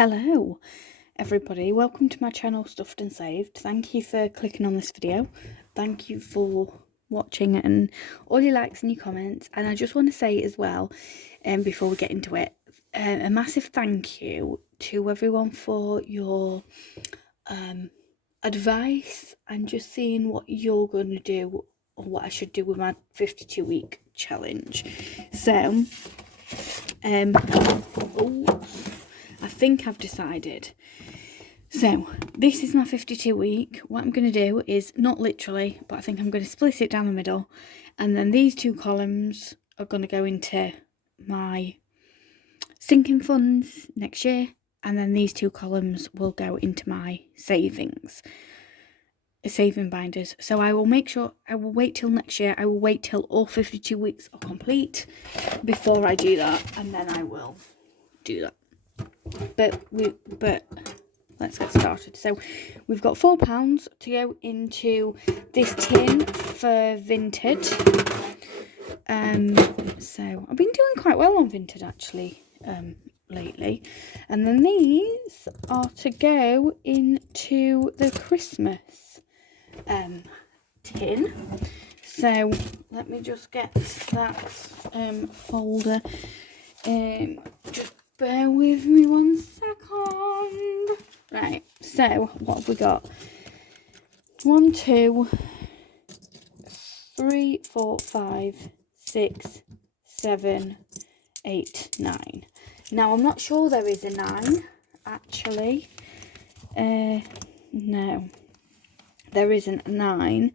Hello everybody, welcome to my channel Stuffed and Saved. Thank you for clicking on this video. Thank you for watching and all your likes and your comments. And I just want to say as well, before we get into it, a massive thank you to everyone for your advice and just seeing what you're going to do or what I should do with my 52-week challenge. So I think I've decided. So this is my 52 week. What I'm going to do is, not literally, but I think I'm going to split it down the middle, and then these two columns are going to go into my sinking funds next year, and then these two columns will go into my saving binders. So I will make sure, I will wait till next year, I will wait till all 52 weeks are complete before I do that, and then I will do that. But let's get started. So we've got £4 to go into this tin for Vinted. So I've been doing quite well on Vinted actually lately. And then these are to go into the Christmas tin. So let me just get that folder. Just bear with me 1 second. Right, so what have we got? 1, 2, 3, 4, 5, 6, 7, 8, 9. Now I'm not sure there is a 9 actually. No, there isn't a 9.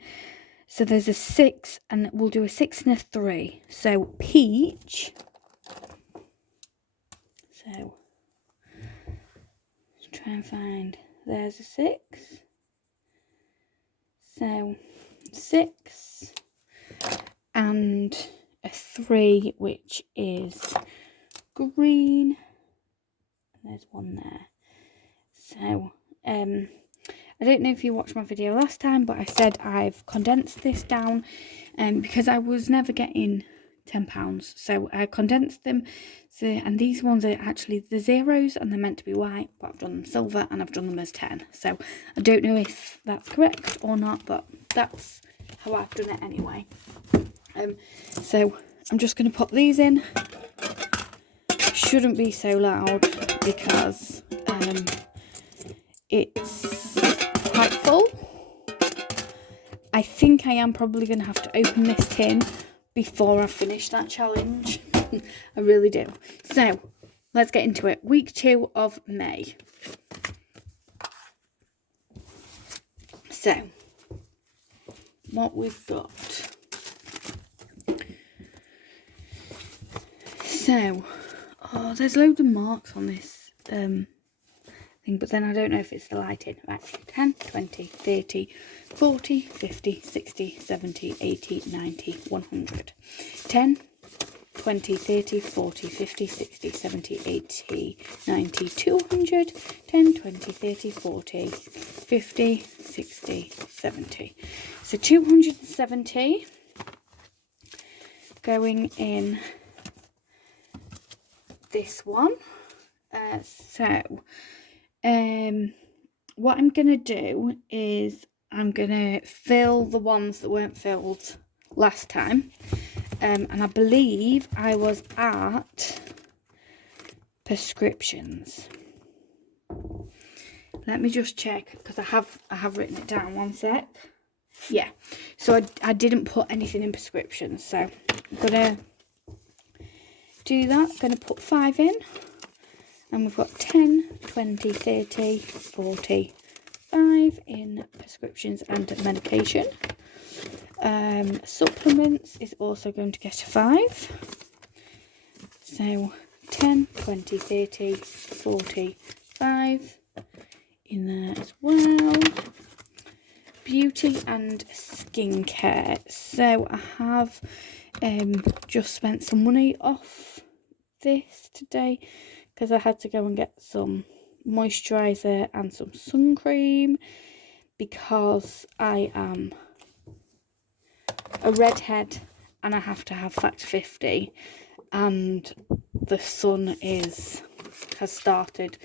So there's a 6, and we'll do a 6 and a 3. So peach. So let's try and find, there's a 6. So 6 and a 3, which is green. There's one there. So I don't know if you watched my video last time, but I said I've condensed this down because I was never getting £10, so I condensed them. So, and these ones are actually the zeros and they're meant to be white, but I've done them silver and I've done them as 10. So I don't know if that's correct or not, but that's how I've done it anyway. So I'm just going to pop these in. Shouldn't be so loud because it's quite full. I think I am probably going to have to open this tin before I finish that challenge. I really do. So let's get into it. Week 2 of May. So what we've got. So there's loads of marks on this thing, but then I don't know if it's the lighting. Right, 10, 20, 30, 40, 50, 60, 70, 80, 90, 100. 10, 20, 30, 40, 50, 60, 70, 80, 90, 200. 10, 20, 30, 40, 50, 60, 70. So 270 going in this one. What I'm going to do is I'm going to fill the ones that weren't filled last time. And I believe I was at prescriptions. Let me just check because I have written it down. 1 sec. Yeah, so I didn't put anything in prescriptions, so I'm gonna do that. I'm gonna put 5 in, and we've got 10, 20, 30, 40, 5 in prescriptions and medication. Supplements is also going to get a 5. So 10, 20, 30, 40, 5 in there as well. Beauty and skincare. So I have just spent some money off this today because I had to go and get some moisturiser and some sun cream because I am a redhead and I have to have factor 50, and the sun has started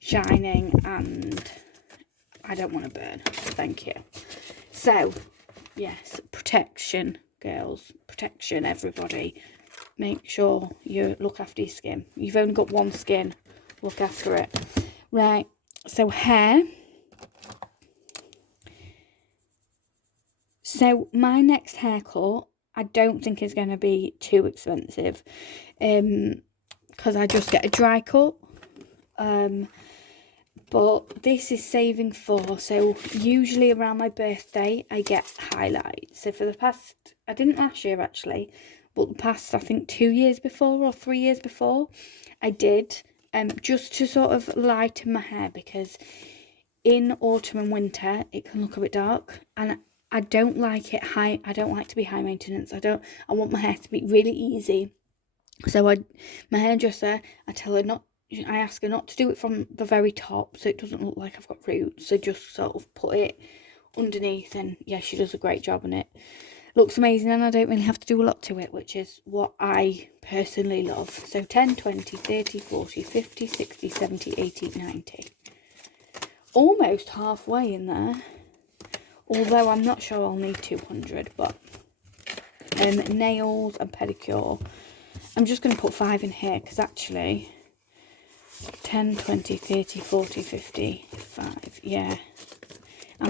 shining, and I don't want to burn. Thank you. So, yes, protection, girls. Protection, everybody. Make sure you look after your skin. You've only got one skin. Look after it. Right, so hair. So my next haircut, I don't think is going to be too expensive. Because I just get a dry cut. But this is saving for, so usually around my birthday I get highlights. So for the past, I didn't last year actually, but the past I think 2 years before or 3 years before I did, just to sort of lighten my hair, because in autumn and winter it can look a bit dark, and I don't like it high. I don't like to be high maintenance. I want my hair to be really easy. So my hairdresser, I ask her not to do it from the very top, so it doesn't look like I've got roots. So just sort of put it underneath, and yeah, she does a great job on it. Looks amazing, and I don't really have to do a lot to it, which is what I personally love. So 10, 20, 30, 40, 50, 60, 70, 80, 90. Almost halfway in there. Although I'm not sure I'll need 200, but nails and pedicure. I'm just going to put 5 in here, because actually 10, 20, 30, 40, 50, 5. Yeah. I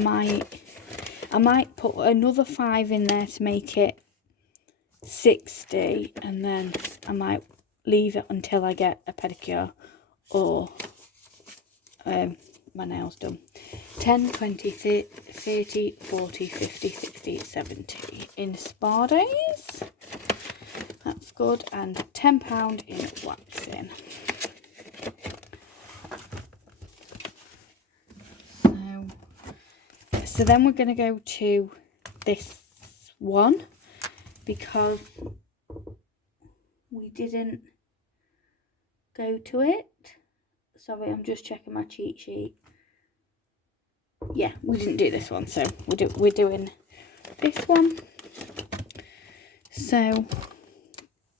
might put another 5 in there to make it 60, and then I might leave it until I get a pedicure or my nails done. 10, 20, 30, 40, 50, 60, 70 in spa days. That's good. And £10 in waxing. So then we're going to go to this one, because we didn't go to it. Sorry, I'm just checking my cheat sheet. Yeah, we didn't do this one, so we're doing this one. So,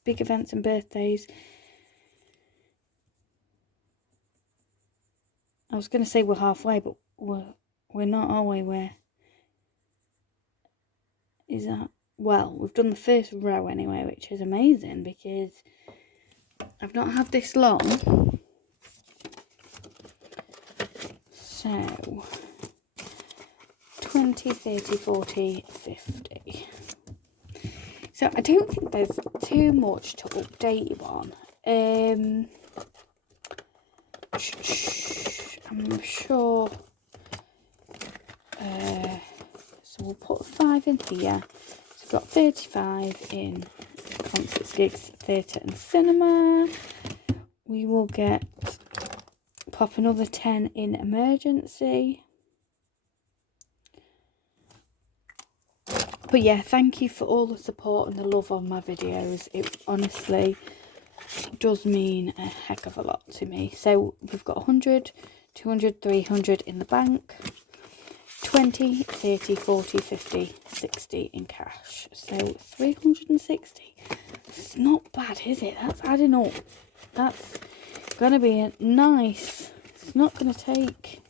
big events and birthdays. I was going to say we're halfway, but we're not, are we? Where is that? Well, we've done the first row anyway, which is amazing, because I've not had this long. So 20, 30, 40, 50. So I don't think there's too much to update you on. I'm sure. So we'll put 5 in here. So we've got 35 in concerts, gigs, theatre and cinema. We will pop another 10 in emergency. But yeah, thank you for all the support and the love on my videos. It honestly does mean a heck of a lot to me. So we've got 100, 200, 300 in the bank. 20, 30, 40, 50, 60 in cash. So 360. It's not bad, is it? That's adding up. That's going to be a nice. It's not going to take.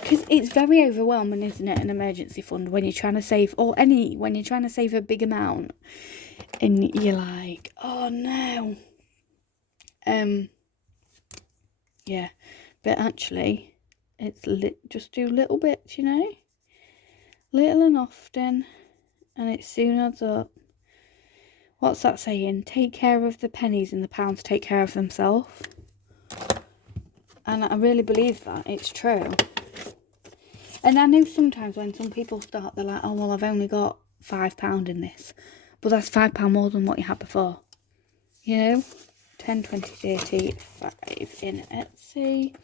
Because it's very overwhelming, isn't it? An emergency fund when you're trying to save, when you're trying to save a big amount, and you're like, oh no. Yeah, but actually, it's just do little bits, you know, little and often, and it soon adds up. What's that saying? Take care of the pennies and the pounds take care of themselves. And I really believe that. It's true. And I know sometimes when some people start, they're like, oh, well, I've only got £5 in this. But that's £5 more than what you had before. You know? 10, 20, 30, 5 in Etsy.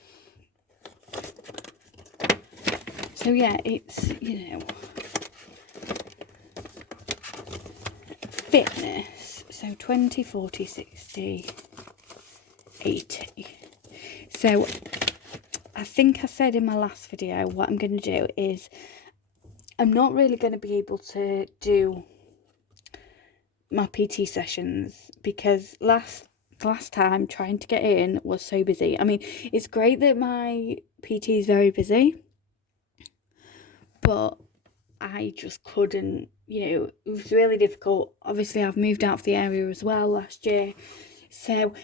So, yeah, it's, you know, fitness. So, 20, 40, 60, 80. So, I think I said in my last video, what I'm going to do is I'm not really going to be able to do my PT sessions, because last the last time trying to get in was so busy. I mean, it's great that my PT is very busy, but I just couldn't, it was really difficult. Obviously, I've moved out of the area as well last year. So,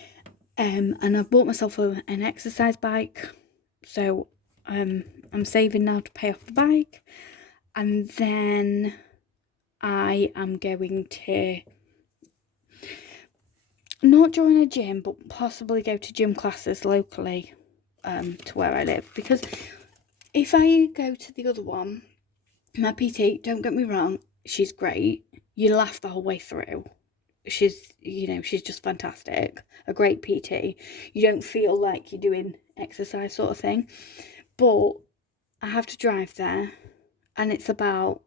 and I've bought myself an exercise bike. So, I'm saving now to pay off the bike. And then I am going to not join a gym, but possibly go to gym classes locally to where I live. Because if I go to the other one, my PT, don't get me wrong, she's great. You laugh the whole way through. She's just fantastic. A great PT. You don't feel like you're doing exercise sort of thing. But I have to drive there, and it's about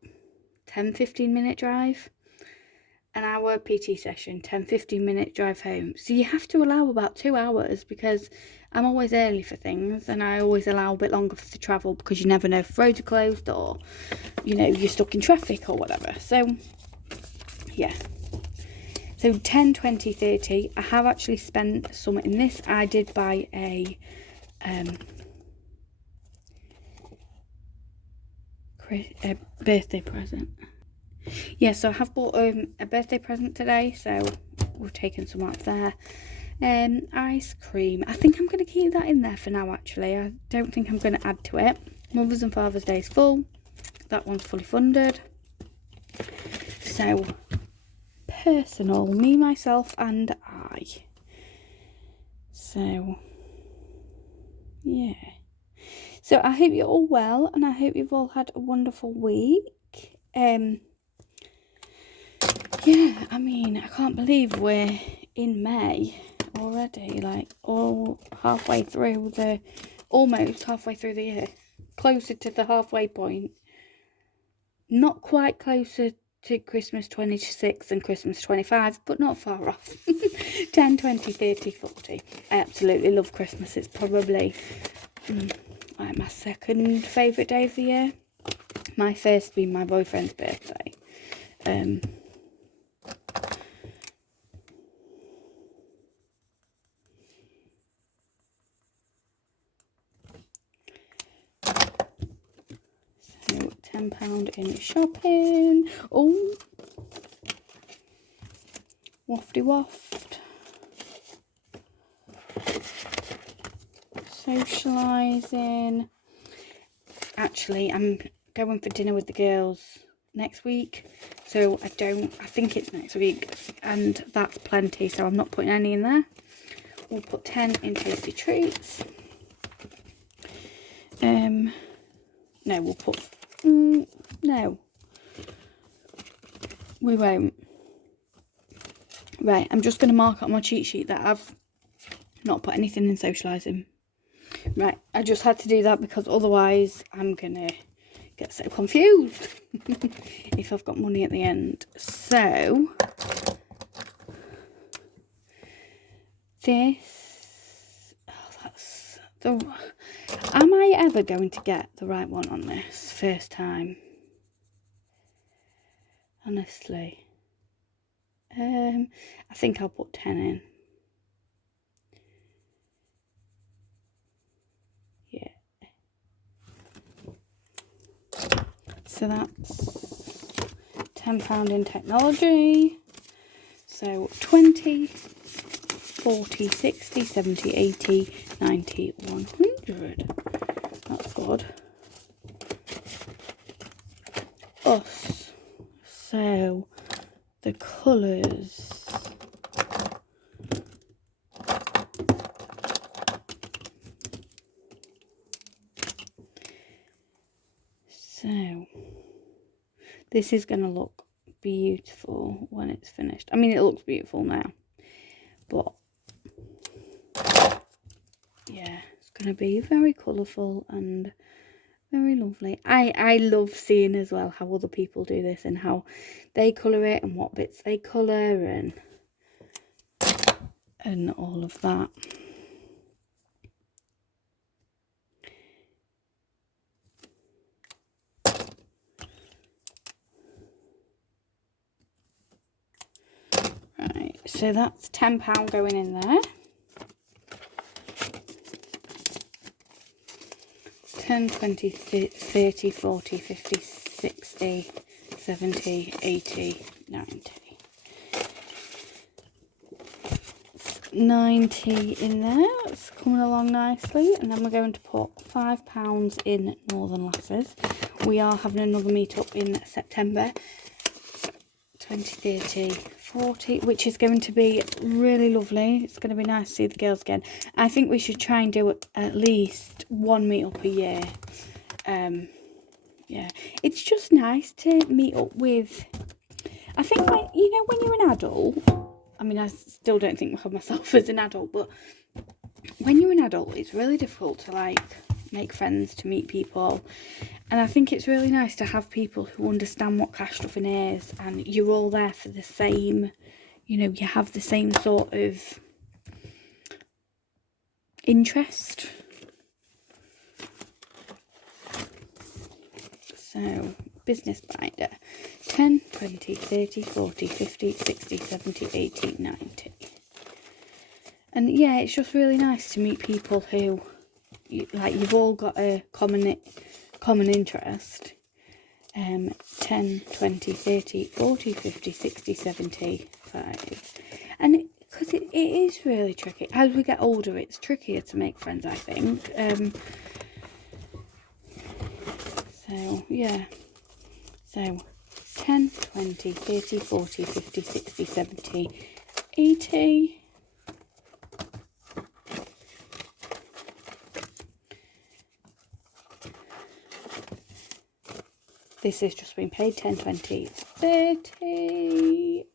10-15 minute drive. An hour PT session, 10-15 minute drive home. So you have to allow about 2 hours, because I'm always early for things, and I always allow a bit longer for the travel, because you never know if roads are closed or, you're stuck in traffic or whatever. So, yeah. So 10, 20, 30. I have actually spent some in this. I did buy a birthday present. Yeah, so I have bought a birthday present today, so we've taken some out there. Ice cream. I think I'm going to keep that in there for now, actually. I don't think I'm going to add to it. Mother's and Father's Day is full. That one's fully funded. So, personal. Me, myself, and I. So, yeah. So, I hope you're all well, and I hope you've all had a wonderful week. Yeah, I mean, I can't believe we're in May already, like almost halfway through the year, closer to the halfway point. Not quite closer to Christmas 26 and Christmas 25, but not far off. 10, 20, 30, 40. I absolutely love Christmas. It's probably like my second favourite day of the year. My first being my boyfriend's birthday. So £10 in shopping. Oh, wafty waft. Socialising. Actually, I'm going for dinner with the girls next week. So I think it's next week. And that's plenty. So I'm not putting any in there. We'll put 10 in tasty treats. No, we'll put... no. We won't. Right, I'm just going to mark on my cheat sheet that I've not put anything in socialising. Right, I just had to do that because otherwise I'm going to get so confused if I've got money at the end. So, this... Oh, that's... Am I ever going to get the right one on this first time? Honestly. I think I'll put 10 in. Yeah. So that's £10 in technology. So 20, 40, 60, 70, 80, 90, 100. That's good. Us. So the colours. So this is going to look beautiful when it's finished. I mean, it looks beautiful now, but yeah, it's going to be very colourful and very lovely. I love seeing as well how other people do this and how they colour it and what bits they colour and all of that. Right, so that's £10 going in there. 10, 20, 30, 40, 50, 60, 70, 80, 90. 90 in there. It's coming along nicely. And then we're going to put £5 in Northern Lasses. We are having another meet-up in September. 20, 30, 40, which is going to be really lovely. It's going to be nice to see the girls again. I think we should try and do at least one meet-up a year. Yeah, it's just nice to meet up with, I think, like, you know, when you're an adult, I mean, I still don't think of myself as an adult, but when you're an adult, it's really difficult to, like, make friends, to meet people. And I think it's really nice to have people who understand what cash stuffing is, and you're all there for the same, you know, you have the same sort of interest. So, business binder. 10, 20, 30, 40, 50, 60, 70, 80, 90. And yeah, it's just really nice to meet people who, like, you've all got a common interest. 10, 20, 30, 40, 50, 60, 75. And because it is really tricky. As we get older, it's trickier to make friends, I think. So, yeah. So, 10, 20, 30, 40, 50, 60, 70, 80. This has just been paid. 10, 20, 30.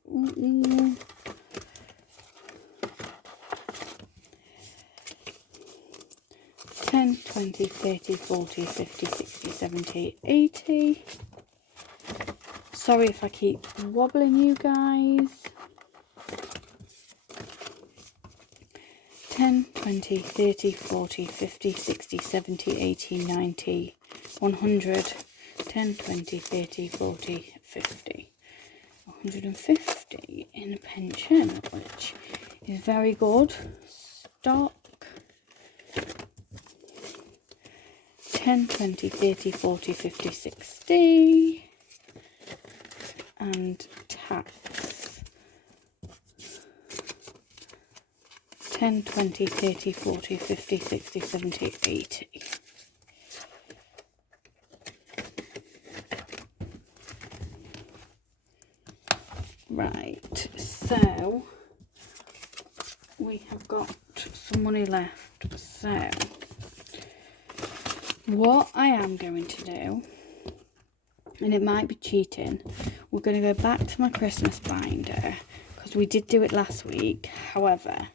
10, 20, 30, 40, 50, 60, 70, 80. Sorry if I keep wobbling you guys. 10, 20, 30, 40, 50, 60, 70, 80, 90, 100. 10, 20, 30, 40, 50. 150 in a pension, which is very good. Stock. 10, 20, 30, 40, 50, 60. And tax. 10, 20, 30, 40, 50, 60, 70, 80. Right, so we have got some money left. So what I am going to do, and it might be cheating, we're going to go back to my Christmas binder because we did do it last week. However,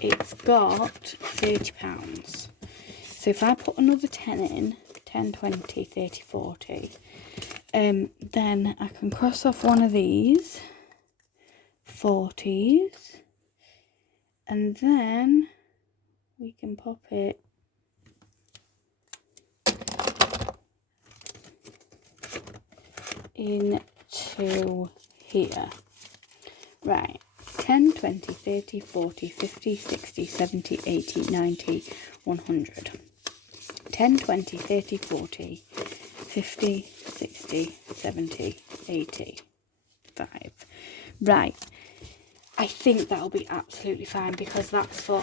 it's got £30. So if I put another 10 in, 10, 20, 30, 40, then I can cross off one of these 40s, and then we can pop it into here. Right, 10, 20, 30, 40, 50, 60, 70, 80, 90, 100. 10, 20, 30, 40, 50, 60, 70, 80, 5. Right, I think that'll be absolutely fine because that's for,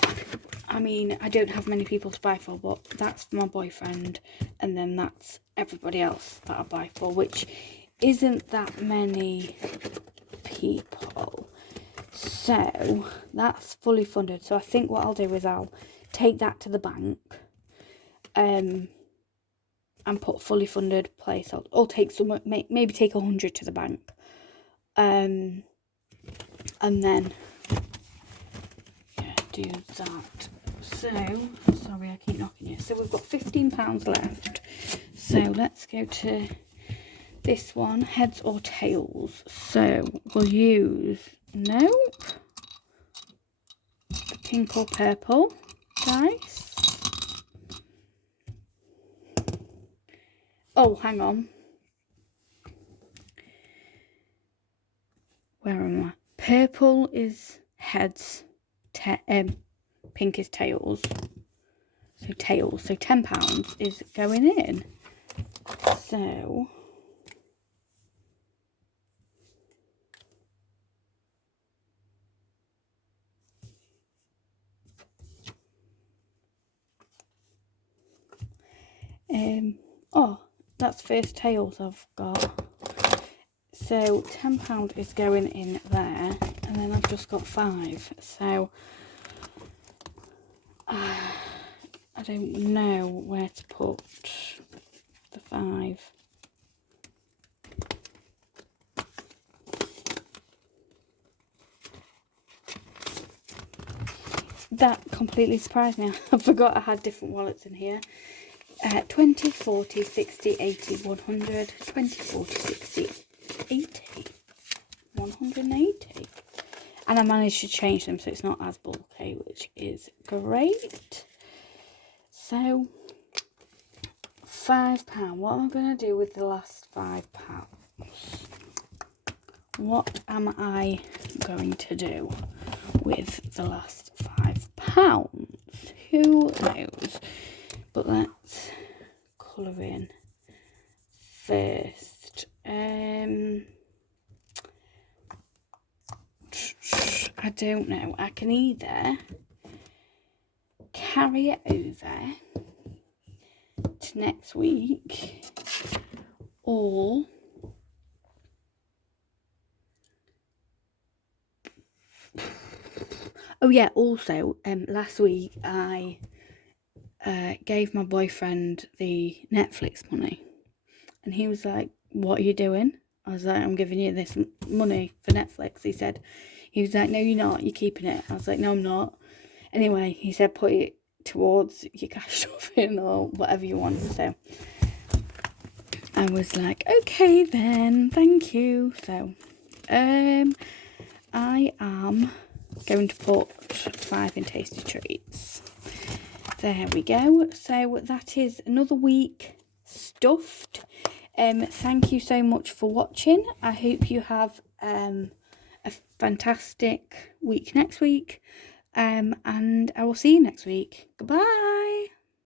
I mean, I don't have many people to buy for, but that's for my boyfriend, and then that's everybody else that I buy for, which isn't that many people. So that's fully funded. So I think what I'll do is I'll take that to the bank, and put fully funded place. I'll take some, maybe take 100 to the bank, and then do that. So sorry, I keep knocking you. So we've got £15 left. So let's go to this one, heads or tails. So we'll use, nope, the pink or purple dice. Oh, hang on. Where am I? Purple is heads, pink is tails. So tails, so £10 is going in. So oh, that's first tails I've got. So £10 is going in there, and then I've just got 5. So I don't know where to put the 5. That completely surprised me. I forgot I had different wallets in here. 20, 40, 60, 80, 100, 20, 40, 60, 80, 180. And I managed to change them so it's not as bulky, which is great. So, £5. What am I going to do with the last £5? What am I going to do with the last £5? Who knows? But let's colour in first. I don't know. I can either carry it over to next week, or oh yeah, also last week I gave my boyfriend the Netflix money, and he was like, "What are you doing?" I was like, "I'm giving you this money for Netflix." He was like, "No, you're not. You're keeping it." I was like, "No, I'm not." Anyway, he said, "Put it towards your cash shopping or whatever you want." So I was like, "Okay then, thank you." So I am going to put 5 in Tasty Treats. There we go. So that is another week stuffed. Thank you so much for watching. I hope you have a fantastic week next week. And I will see you next week. Goodbye.